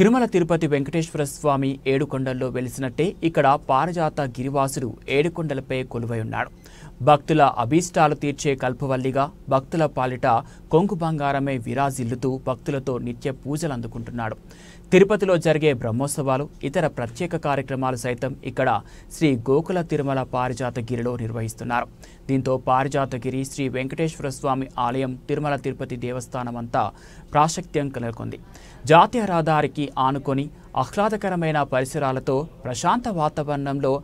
తిరుమల తిరుపతి వెంకటేశ్వర స్వామి ఏడుకొండల్లో వెలిసినట్టే ఇక్కడ పారిజాత గిరివాసుడు ఏడుకొండలపై కొలువై ఉన్నాడు. భక్తుల అభీష్టాలు తీర్చే కల్పవల్లిగా భక్తుల పాలిట కొంగు బంగారమే విరాజిల్లుతూ భక్తులతో నిత్య పూజలు అందుకుంటున్నాడు. తిరుపతిలో జరిగే బ్రహ్మోత్సవాలు, ఇతర ప్రత్యేక కార్యక్రమాలు సైతం ఇక్కడ శ్రీ గోకుల తిరుమల పారిజాతగిరిలో నిర్వహిస్తున్నారు. దీంతో పారిజాతగిరి శ్రీ వెంకటేశ్వర స్వామి ఆలయం తిరుమల తిరుపతి దేవస్థానం అంతా ప్రాశస్త్యం నెలకొంది. జాతీయ రహదారికి ఆనుకొని ఆహ్లాదకరమైన పరిసరాలతో ప్రశాంత వాతావరణంలో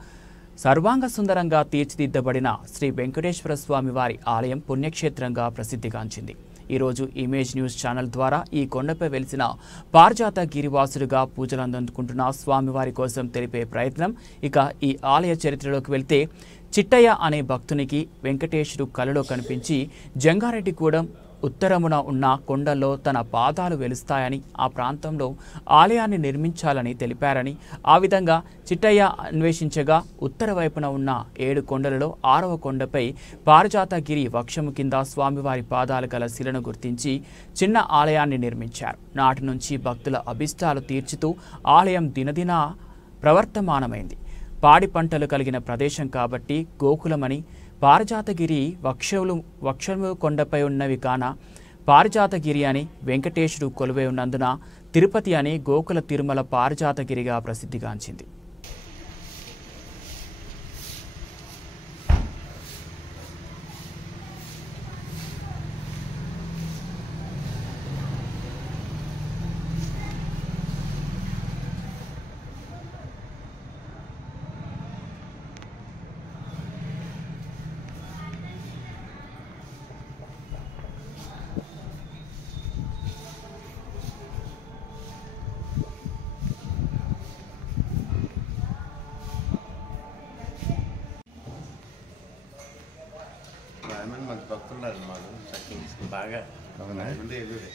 సర్వాంగ సుందరంగా తీర్చిదిద్దబడిన శ్రీ వెంకటేశ్వర స్వామి వారి ఆలయం పుణ్యక్షేత్రంగా ప్రసిద్ధిగాంచింది. ఈరోజు ఇమేజ్ న్యూస్ ఛానల్ ద్వారా ఈ కొండపై వెలిసిన పారిజాత గిరివాసుడుగా పూజలు అందుకుంటున్న స్వామివారి కోసం తెలిపే ప్రయత్నం. ఇక ఈ ఆలయ చరిత్రలోకి వెళ్తే చిట్టయ్య అనే భక్తునికి వెంకటేశుడు కలలో కనిపించి జంగారెడ్డిగూడెం ఉత్తరమున ఉన్న కొండల్లో తన పాదాలు వెలుస్తాయని, ఆ ప్రాంతంలో ఆలయాన్ని నిర్మించాలని తెలిపారని, ఆ విధంగా చిట్టయ్య అన్వేషించగా ఉత్తర వైపున ఉన్న 7 కొండలలో 6వ కొండపై పారిజాతగిరి వక్షము కింద స్వామివారి పాదాలు గల శిలను గుర్తించి చిన్న ఆలయాన్ని నిర్మించారు. నాటి నుంచి భక్తుల అభిష్టాలు తీర్చుతూ ఆలయం దినదిన ప్రవర్తమానమైంది. పాడి పంటలు కలిగిన ప్రదేశం కాబట్టి గోకులమని, పారిజాతగిరి వక్షము కొండపై ఉన్నవి కాన పారిజాతగిరి అని, వెంకటేశుడు కొలువై ఉన్నందున తిరుపతి అని గోకుల తిరుమల పారిజాతగిరిగా ప్రసిద్ధిగాంచింది. మంచి భక్తున్నారు మాకు చక్కగా బాగా ఎదురే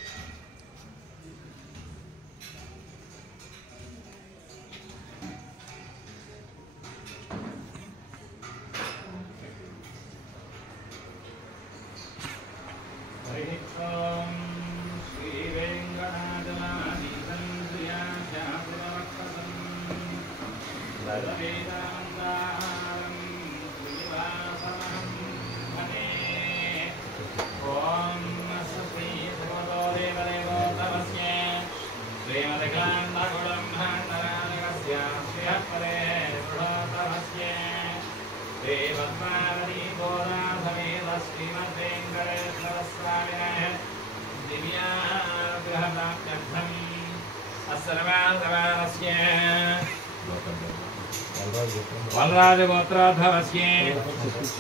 वनराजगोत्राधवस्य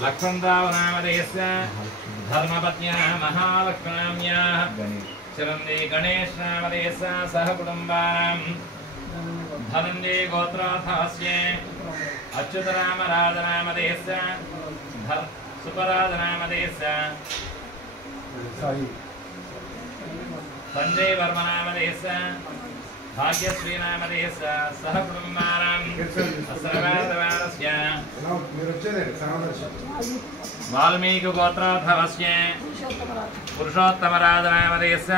लक्ष्मणरावनामधेयस्य धर्मपत्न्याः महालक्ष्मणाम्याः चिरन्दी गणेशनामधेयस्य सह कुटुम्बानां धनञ्जय गोत्राधवस्य अच्युतरामराजनामधेयस्य सुपराजनामधेयस्य संजय वर्मनामधेयस्य भाग्यश्री नामधेयस्य सह कुटुम्बानां सर्वैर्वारस्य वाल्मीकि गोत्राधवस्य पुरुषोत्तमराजनामधेयस्य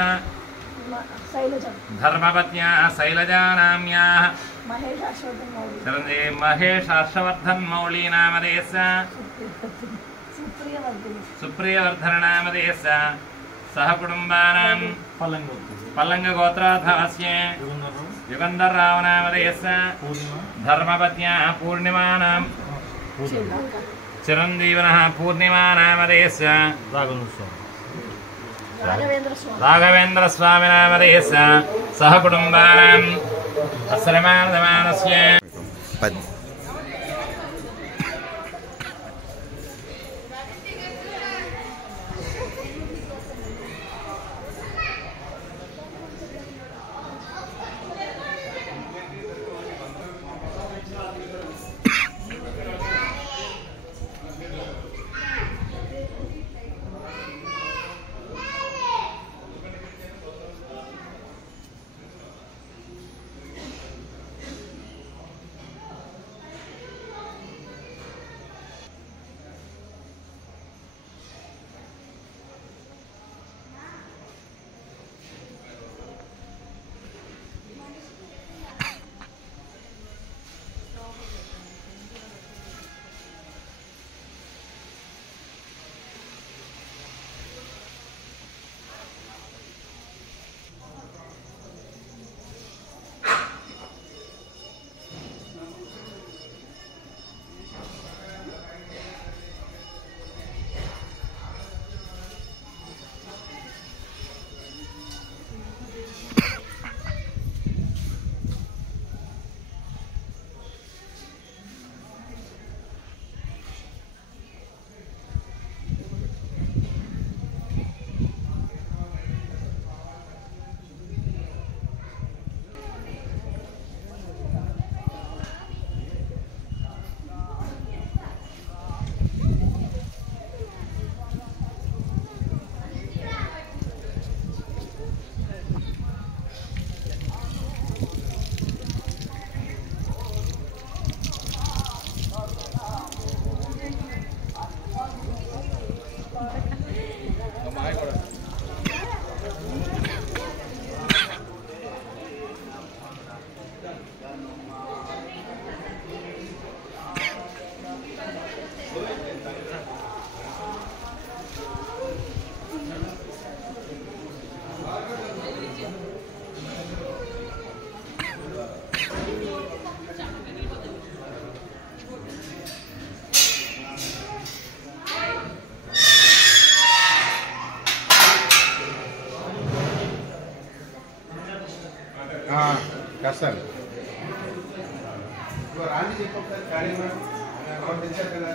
धर्मपत्न्याः शैलजानाम्याः महेश हर्षवर्धन मौली नामधेयस्य सुप्रियवर्धननामधेयस्य सह कुटुम्बानां पल्लंग गोत्राधवस्य युगंधरराव नामधेयस्य धर्मपत्न्याः पूर्णिमानां चिरंजीवनः पूर्णिमा नामधेयस्य राघवेंद्र स्वामी नामधेयस्य सह कुटुम्बानां अस्रमानस्य కష్టాలు రాండి చెప్పు ఒకసారి ఖాళీ తెచ్చారు కదా.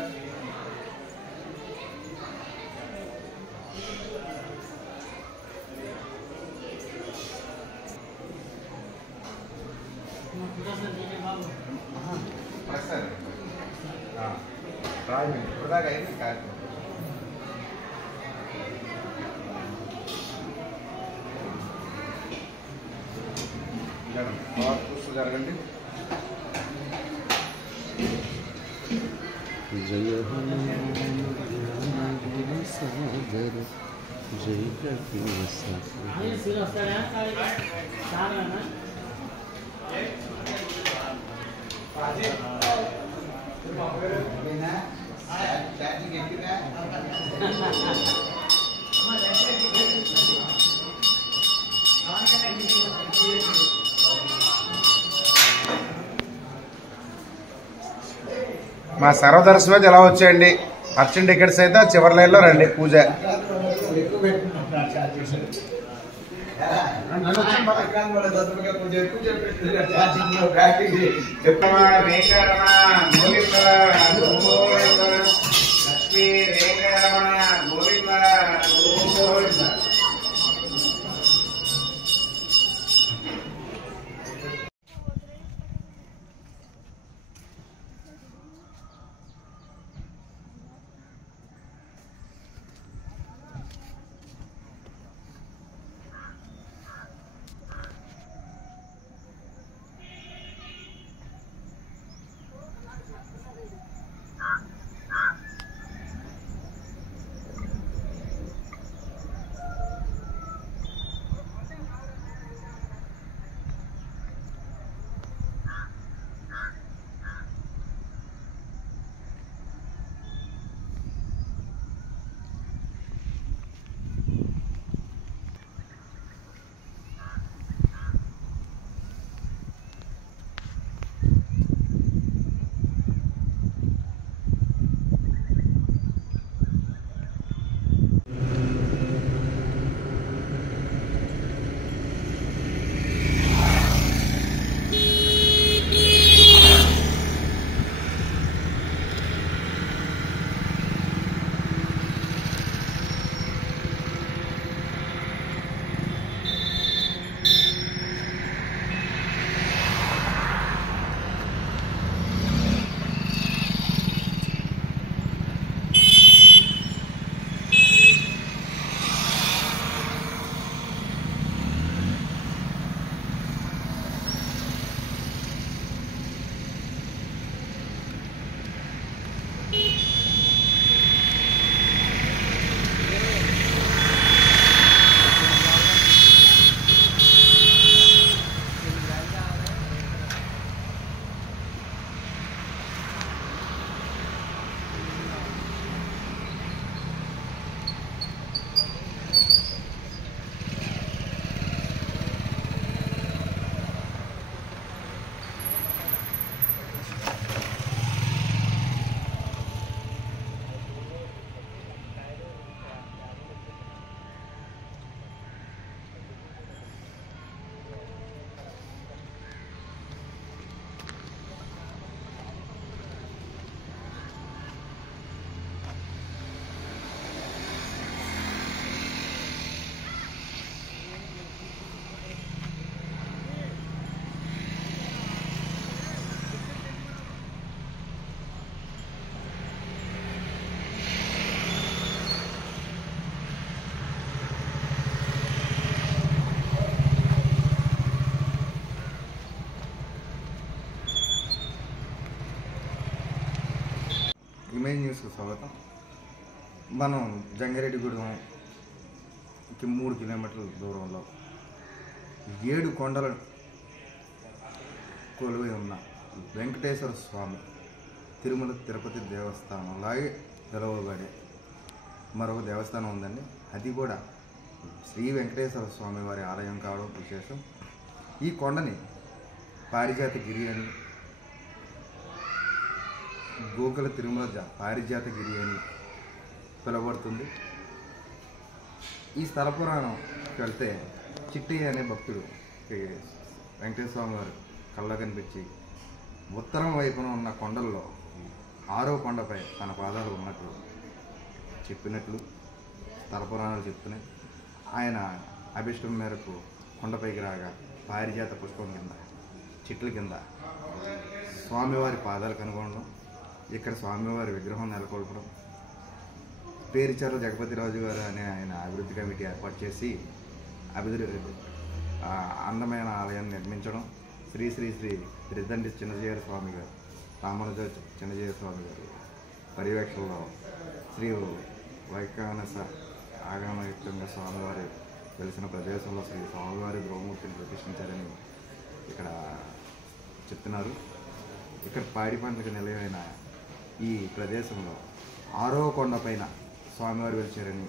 రాజమండ్రి ఇప్పటిదాకా అయింది కార్యక్రమం. చూస్తూ జరగండి. జయ మా సర్వదర్శనం ఎలా వచ్చేయండి. అర్చన్ టికెట్స్ అయితే చివరి లైన్లో రండి. పూజ ఇమేజ్ న్యూస్కి స్వాగతం. మనం జంగారెడ్డిగూడెంకి 3 కిలోమీటర్ల దూరంలో 7 కొండల కొలువై ఉన్న వెంకటేశ్వర స్వామి తిరుమల తిరుపతి దేవస్థానం అలాగే పిలువబడే మరొక దేవస్థానం ఉందండి. అది కూడా శ్రీ వెంకటేశ్వర స్వామి వారి ఆలయం కావడం విశేషం. ఈ కొండని పారిజాత గిరి అని, గోకుల తిరుమల పారిజాత గిరి అని పిలువబడుతుంది. ఈ స్థల పురాణంకి వెళ్తే చిట్టయ్య అనే భక్తుడు వెంకటేశ్వర స్వామి వారు కళ్ళ కనిపించి ఉత్తరం వైపున ఉన్న కొండల్లో 6వ కొండపై తన పాదాలు ఉన్నట్లు చెప్పినట్లు స్థల పురాణాలు చెప్తున్నాయి. ఆయన అభిష్టం మేరకు కొండపైకి రాగా పారిజాత పుష్పం కింద చెట్ల కింద స్వామివారి పాదాలు కనుగొనడం, ఇక్కడ స్వామివారి విగ్రహం నెలకొల్పడం, పేరిచర్ల జగపతిరాజు గారు అనే ఆయన అభివృద్ధి కమిటీ ఏర్పాటు చేసి అందమైన ఆలయాన్ని నిర్మించడం, శ్రీ శ్రీ శ్రీ రిద్దండి చిన్నజీయర స్వామి గారు, రామానుజ చిన్నజీయర స్వామి గారు పర్యవేక్షణలో శ్రీ వైకానస ఆగమయుక్తంగా స్వామివారి వెలిసిన ప్రదేశంలో శ్రీ స్వామివారి ద్రోమూర్తిని ప్రతిష్ఠించారని ఇక్కడ చెప్తున్నారు. ఇక్కడ పాడి పంటకు నిలయమైన ఈ ప్రదేశంలో 6వ కొండపైన స్వామివారు వెలిచారని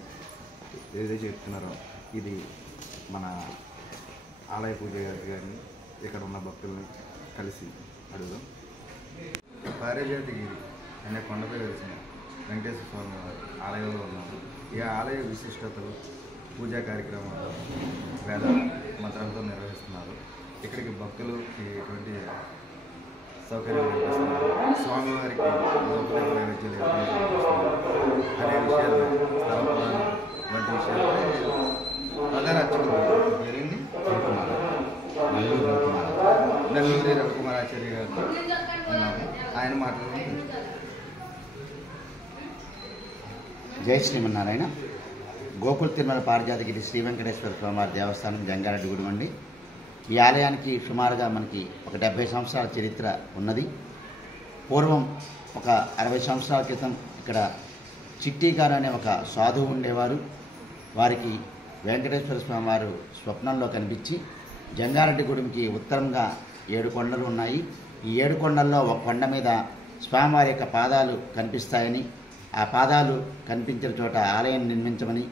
ఏదైతే చెప్తున్నారో ఇది మన ఆలయ పూజారి గారిని ఇక్కడ ఉన్న భక్తుల్ని కలిసి అడుగుదాం. పారిజాతగిరి అనే కొండపై వెలిసిన వెంకటేశ్వర స్వామి వారి ఆలయంలో ఉన్నాము. ఈ ఆలయ విశిష్టతలు, పూజా కార్యక్రమాలు వేద మంత్రాలతో నిర్వహిస్తున్నారు. ఇక్కడికి భక్తులకి ఎటువంటి సౌకర్యాలు కల్పిస్తున్నారు. స్వామివారికి నైవేద్యాలు అనే విషయాలు, స్థల పురాణం వంటి విషయాలపై ప్రధాన అర్చకులు జరిగింది నల్లూరి రవికుమారాచార్య గారు ఉన్నాము. ఆయన మాట్లాడుతూ జై శ్రీమన్నారాయణ. గోకుల్ తిరుమల పారిజాతగిరి శ్రీ వెంకటేశ్వర స్వామివారి దేవస్థానం జంగారెడ్డిగూడెం అండి. ఈ ఆలయానికి సుమారుగా మనకి ఒక 70 సంవత్సరాల చరిత్ర ఉన్నది. పూర్వం ఒక 60 సంవత్సరాల క్రితం ఇక్కడ చిట్టి గారు అనే ఒక సాధువు ఉండేవారు. వారికి వెంకటేశ్వర స్వామి వారు స్వప్నంలో కనిపించి జంగారెడ్డిగూడెంకి ఉత్తరంగా 7 కొండలు ఉన్నాయి. ఈ 7 కొండల్లో ఒక కొండ మీద స్వామివారి యొక్క పాదాలు కనిపిస్తాయని, ఆ పాదాలు కనిపించిన చోట ఆలయం నిర్మించమని,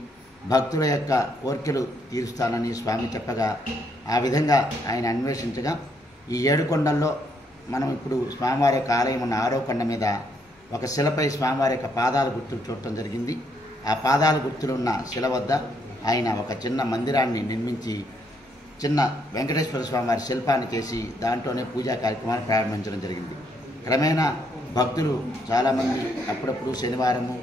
భక్తుల యొక్క కోరికలు తీరుస్తానని స్వామి చెప్పగా ఆ విధంగా ఆయన అన్వేషించగా ఈ 7 కొండల్లో మనం ఇప్పుడు స్వామివారి యొక్క ఆలయం ఉన్న 6వ కొండ మీద ఒక శిలపై స్వామివారి యొక్క పాదాల గుర్తులు చూడటం జరిగింది. ఆ పాదాల గుర్తులు ఉన్న శిల వద్ద ఆయన ఒక చిన్న మందిరాన్ని నిర్మించి చిన్న వెంకటేశ్వర స్వామివారి శిల్పాన్ని చేసి దాంట్లోనే పూజా కార్యక్రమాన్ని ప్రారంభించడం జరిగింది. క్రమేణా భక్తులు చాలామంది అప్పుడప్పుడు శనివారము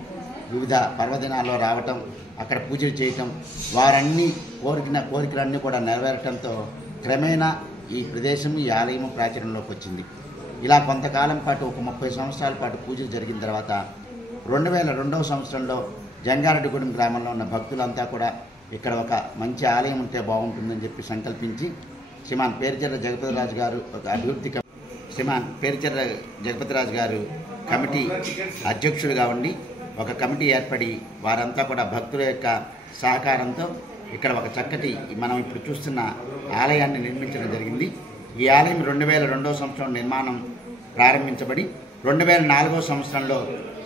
వివిధ పర్వదినాల్లో రావటం, అక్కడ పూజలు చేయటం, వారన్నీ కోరికలన్నీ కూడా నెరవేరటంతో క్రమేణా ఈ ప్రదేశం, ఈ ఆలయము ప్రాచుర్యంలోకి వచ్చింది. ఇలా కొంతకాలం పాటు ఒక 30 సంవత్సరాల పాటు పూజలు జరిగిన తర్వాత 2002వ సంవత్సరంలో జంగారెడ్డిగూడెం గ్రామంలో ఉన్న భక్తులంతా కూడా ఇక్కడ ఒక మంచి ఆలయం ఉంటే బాగుంటుందని చెప్పి సంకల్పించి శ్రీమాన్ పేరిచర్ల జగపతిరాజు గారు ఒక అభివృద్ధి పేరిచర్ల జగపతిరాజు గారు కమిటీ అధ్యక్షుడిగా ఉండి ఒక కమిటీ ఏర్పడి వారంతా కూడా భక్తుల యొక్క సహకారంతో ఇక్కడ ఒక చక్కటి మనం ఇప్పుడు చూస్తున్న ఆలయాన్ని నిర్మించడం జరిగింది. ఈ ఆలయం 2002వ సంవత్సరం నిర్మాణం ప్రారంభించబడి 2004వ సంవత్సరంలో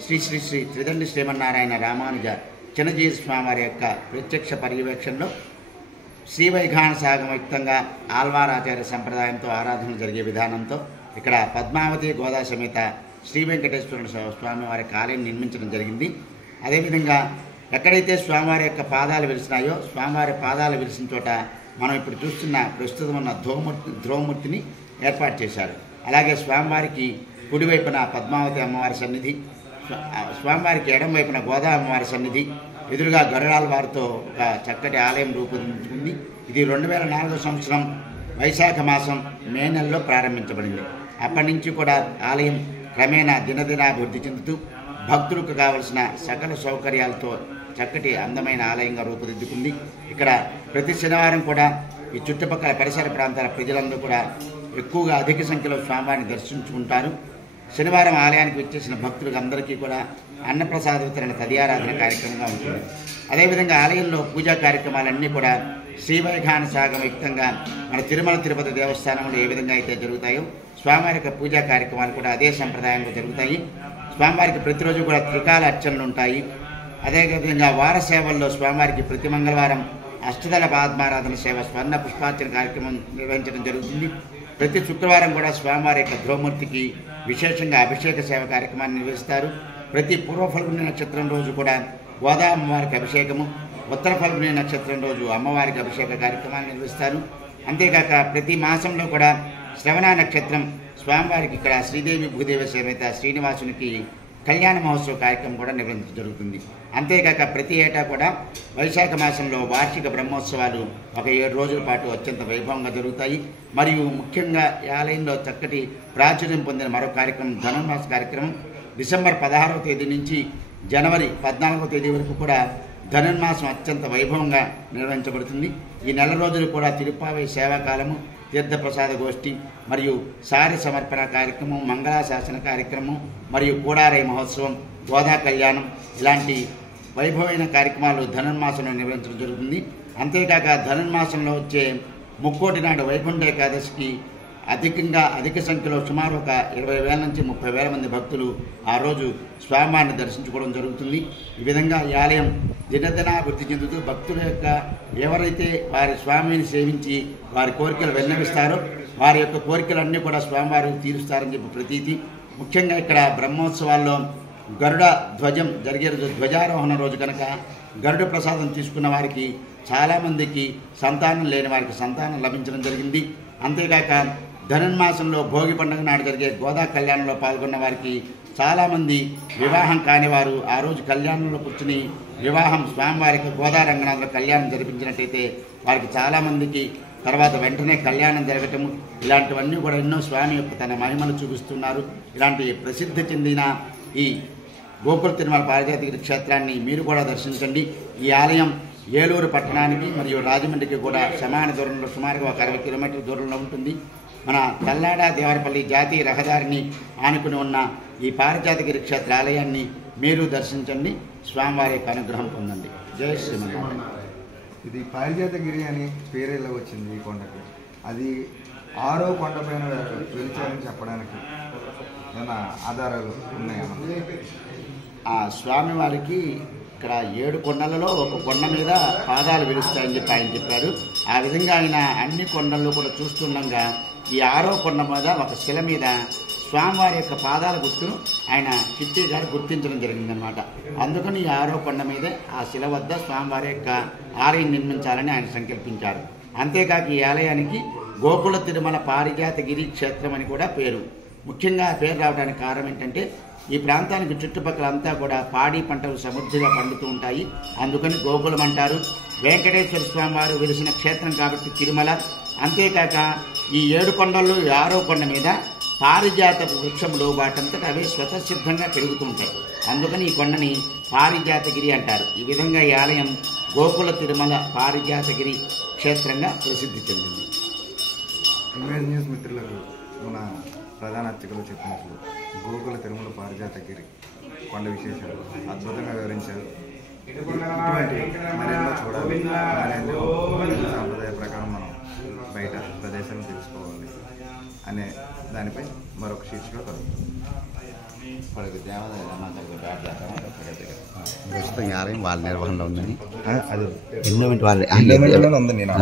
శ్రీ శ్రీ శ్రీ త్రిదండి శ్రీమన్నారాయణ రామానుజ చిన్నజీర స్వామివారి యొక్క ప్రత్యక్ష పర్యవేక్షణలో శ్రీవైఖాన సాగమయుక్తంగా ఆల్వారాచార్య సంప్రదాయంతో ఆరాధన జరిగే విధానంతో ఇక్కడ పద్మావతి గోదా సమేత శ్రీ వెంకటేశ్వర స్వామివారి ఆలయం నిర్మించడం జరిగింది. అదేవిధంగా ఎక్కడైతే స్వామివారి యొక్క పాదాలు వెలిసినాయో స్వామివారి పాదాలు వెలిసిన చోట మనం ఇప్పుడు చూస్తున్న ప్రస్తుతం ఉన్న ధ్రువమూర్తిని ఏర్పాటు చేశారు. అలాగే స్వామివారికి కుడివైపున పద్మావతి అమ్మవారి సన్నిధి, స్వామివారికి ఎడం వైపున గోదా అమ్మవారి సన్నిధి, ఎదురుగా గరుడాల వారితో ఒక చక్కటి ఆలయం రూపొందించుకుంది. ఇది 2004వ సంవత్సరం వైశాఖ మాసం మే నెలలో ప్రారంభించబడింది. అప్పటి నుంచి కూడా ఆలయం క్రమేణా దినదినాభివృద్ధి చెందుతూ భక్తులకు కావలసిన సకల సౌకర్యాలతో చక్కటి అందమైన ఆలయంగా రూపుదిద్దుకుంది. ఇక్కడ ప్రతి శనివారం కూడా ఈ చుట్టుపక్కల పరిసర ప్రాంతాల ప్రజలందరూ కూడా ఎక్కువగా అధిక సంఖ్యలో స్వామివారిని దర్శించుకుంటారు. శనివారం ఆలయానికి వచ్చేసిన భక్తులకు అందరికీ కూడా అన్నప్రసాద వితరణ తదియారాధన కార్యక్రమంగా ఉంటుంది. అదేవిధంగా ఆలయంలో పూజా కార్యక్రమాలన్నీ కూడా శ్రీవైఖాన సాగమయుక్తంగా మన తిరుమల తిరుపతి దేవస్థానంలో ఏ విధంగా అయితే జరుగుతాయో స్వామివారి యొక్క పూజా కార్యక్రమాలు కూడా అదే సంప్రదాయంలో జరుగుతాయి. స్వామివారికి ప్రతిరోజు కూడా త్రికాల అర్చనలు ఉంటాయి. అదేవిధంగా వార సేవల్లో స్వామివారికి ప్రతి మంగళవారం అష్టదళ పద్మారాధన సేవ, స్వర్ణ పుష్పార్చన కార్యక్రమం నిర్వహించడం జరుగుతుంది. ప్రతి శుక్రవారం కూడా స్వామివారి యొక్క ధ్రువమూర్తికి విశేషంగా అభిషేక సేవ కార్యక్రమాన్ని నిర్వహిస్తారు. ప్రతి పూర్వ ఫల్గుని నక్షత్రం రోజు కూడా గోదా అమ్మవారికి అభిషేకము, ఉత్తర ఫల్గుని నక్షత్రం రోజు అమ్మవారికి అభిషేక కార్యక్రమాన్ని నిర్వహిస్తారు. అంతేకాక ప్రతి మాసంలో కూడా శ్రవణ నక్షత్రం స్వామివారికి ఇక్కడ శ్రీదేవి భూదేవి సమేత శ్రీనివాసునికి కళ్యాణ మహోత్సవ కార్యక్రమం కూడా నిర్వహించడం జరుగుతుంది. అంతేకాక ప్రతి ఏటా కూడా వైశాఖ మాసంలో వార్షిక బ్రహ్మోత్సవాలు ఒక 7 రోజుల పాటు అత్యంత వైభవంగా జరుగుతాయి. మరియు ముఖ్యంగా ఈ ఆలయంలో చక్కటి ప్రాచుర్యం పొందిన మరో కార్యక్రమం ధనుర్మాస కార్యక్రమం. డిసెంబర్ 16వ తేదీ నుంచి జనవరి 14వ తేదీ వరకు కూడా ధనుర్మాసం అత్యంత వైభవంగా నిర్వహించబడుతుంది. ఈ నెల రోజులు కూడా తిరుప్పావై సేవాకాలము, తీర్థప్రసాద గోష్ఠి మరియు సారి సమర్పణ కార్యక్రమం, మంగళాశాసన కార్యక్రమం మరియు కూడారై మహోత్సవం, గోదా కళ్యాణం ఇలాంటి వైభవమైన కార్యక్రమాలు ధనుర్మాసంలో నిర్వహించడం జరుగుతుంది. అంతేకాక ధనుర్మాసంలో వచ్చే ముక్కోటి నాడు వైకుంఠ ఏకాదశికి అధిక సంఖ్యలో సుమారు ఒక 20,000 నుంచి 30,000 మంది భక్తులు ఆ రోజు స్వామివారిని దర్శించుకోవడం జరుగుతుంది. ఈ విధంగా ఈ ఆలయం దినదినాభివృద్ధి చెందుతూ భక్తుల యొక్క ఎవరైతే వారి స్వామిని సేవించి వారి కోరికలు విన్నవిస్తారో వారి యొక్క కోరికలన్నీ కూడా స్వామివారు తీరుస్తారని చెప్పి ప్రతీతి. ముఖ్యంగా ఇక్కడ బ్రహ్మోత్సవాల్లో గరుడ ధ్వజం జరిగే రోజు, ధ్వజారోహణ రోజు కనుక గరుడ ప్రసాదం తీసుకున్న వారికి చాలామందికి సంతానం లేని వారికి సంతానం లభించడం జరిగింది. అంతేకాక ధనుర్మాసంలో భోగి పండుగ నాడు జరిగే గోదా కళ్యాణంలో పాల్గొన్న వారికి చాలామంది వివాహం కానివారు ఆ రోజు కళ్యాణంలో కూర్చుని వివాహం స్వామివారికి గోదా రంగనాథుల కళ్యాణం జరిపించినట్టయితే వారికి చాలామందికి తర్వాత వెంటనే కళ్యాణం జరగటం ఇలాంటివన్నీ కూడా ఎన్నో స్వామి యొక్క తన మహిమను చూపిస్తున్నారు. ఇలాంటి ప్రసిద్ధి చెందిన ఈ గోకుల తిరుమల పారిజాతగిరి క్షేత్రాన్ని మీరు కూడా దర్శించండి. ఈ ఆలయం ఏలూరు పట్టణానికి మరియు రాజమండ్రికి కూడా సమాన దూరంలో సుమారుగా ఒక 60 కిలోమీటర్ల దూరంలో ఉంటుంది. మన తల్లాడ దేవరపల్లి జాతీయ రహదారిని ఆనుకుని ఉన్న ఈ పారిజాతగిరి క్షేత్ర ఆలయాన్ని మీరు దర్శించండి, స్వామివారి యొక్క అనుగ్రహం పొందండి. జై శ్రీమన్నారాయణ. ఇది పారిజాతగిరి అని పేరు ఎలా వచ్చింది ఈ కొండకి? అది 6వ కొండపైన వెలిచారని చెప్పడానికి ఏమైనా ఆధారాలు ఉన్నాయా? ఆ స్వామివారికి ఇక్కడ 7 కొండలలో ఒక కొండ మీద పాదాలు వెలుస్తాయని చెప్పి ఆయన చెప్పారు. ఆ విధంగా ఆయన అన్ని కొండల్లో కూడా చూస్తుండగా ఈ 6వ కొండ మీద ఒక శిల మీద స్వామివారి యొక్క పాదాల గుర్తును ఆయన చిట్టి గారు గుర్తించడం జరిగిందనమాట. అందుకని ఈ 6వ కొండ మీదే ఆ శిల వద్ద స్వామివారి యొక్క ఆలయం నిర్మించాలని ఆయన సంకల్పించారు. అంతేకాక ఈ ఆలయానికి గోకుల తిరుమల పారిజాతగిరి క్షేత్రం అని కూడా పేరు. ముఖ్యంగా పేరు రావడానికి కారణం ఏంటంటే ఈ ప్రాంతానికి చుట్టుపక్కల అంతా కూడా పాడి పంటలు సమృద్ధిగా పండుతూ ఉంటాయి. అందుకని గోకులం అంటారు. వెంకటేశ్వర స్వామి వారు వెలిసిన క్షేత్రం కాబట్టి తిరుమల. అంతేకాక ఈ 7 కొండల్లో 6వ కొండ మీద పారిజాత వృక్షములు వాటంతట అవే స్వతసిద్ధంగా పెరుగుతుంటాయి. అందుకని ఈ కొండని పారిజాతగిరి అంటారు. ఈ విధంగా ఈ ఆలయం గోకుల తిరుమల పారిజాతగిరి క్షేత్రంగా ప్రసిద్ధి చెందింది. ఇమేజ్ న్యూస్ మిత్రులకు మన ప్రధాన అర్చకులు చెప్పినట్లు గోకుల తిరుమల పారిజాతగిరి కొండ విశేషాలు అద్భుతంగా వివరించారు. ఇటువంటి మరెన్నో చూడాలి, సాంప్రదాయ ప్రకారం మనం బయట ప్రదేశాలను తెలుసుకోవాలి అనే దానిపై మరొక శీర్షిక కలుగుతుంది. ప్రస్తుతం ఆలయం వాళ్ళ నిర్వహణలో ఉందని అది ఎన్నో ఉందని నేను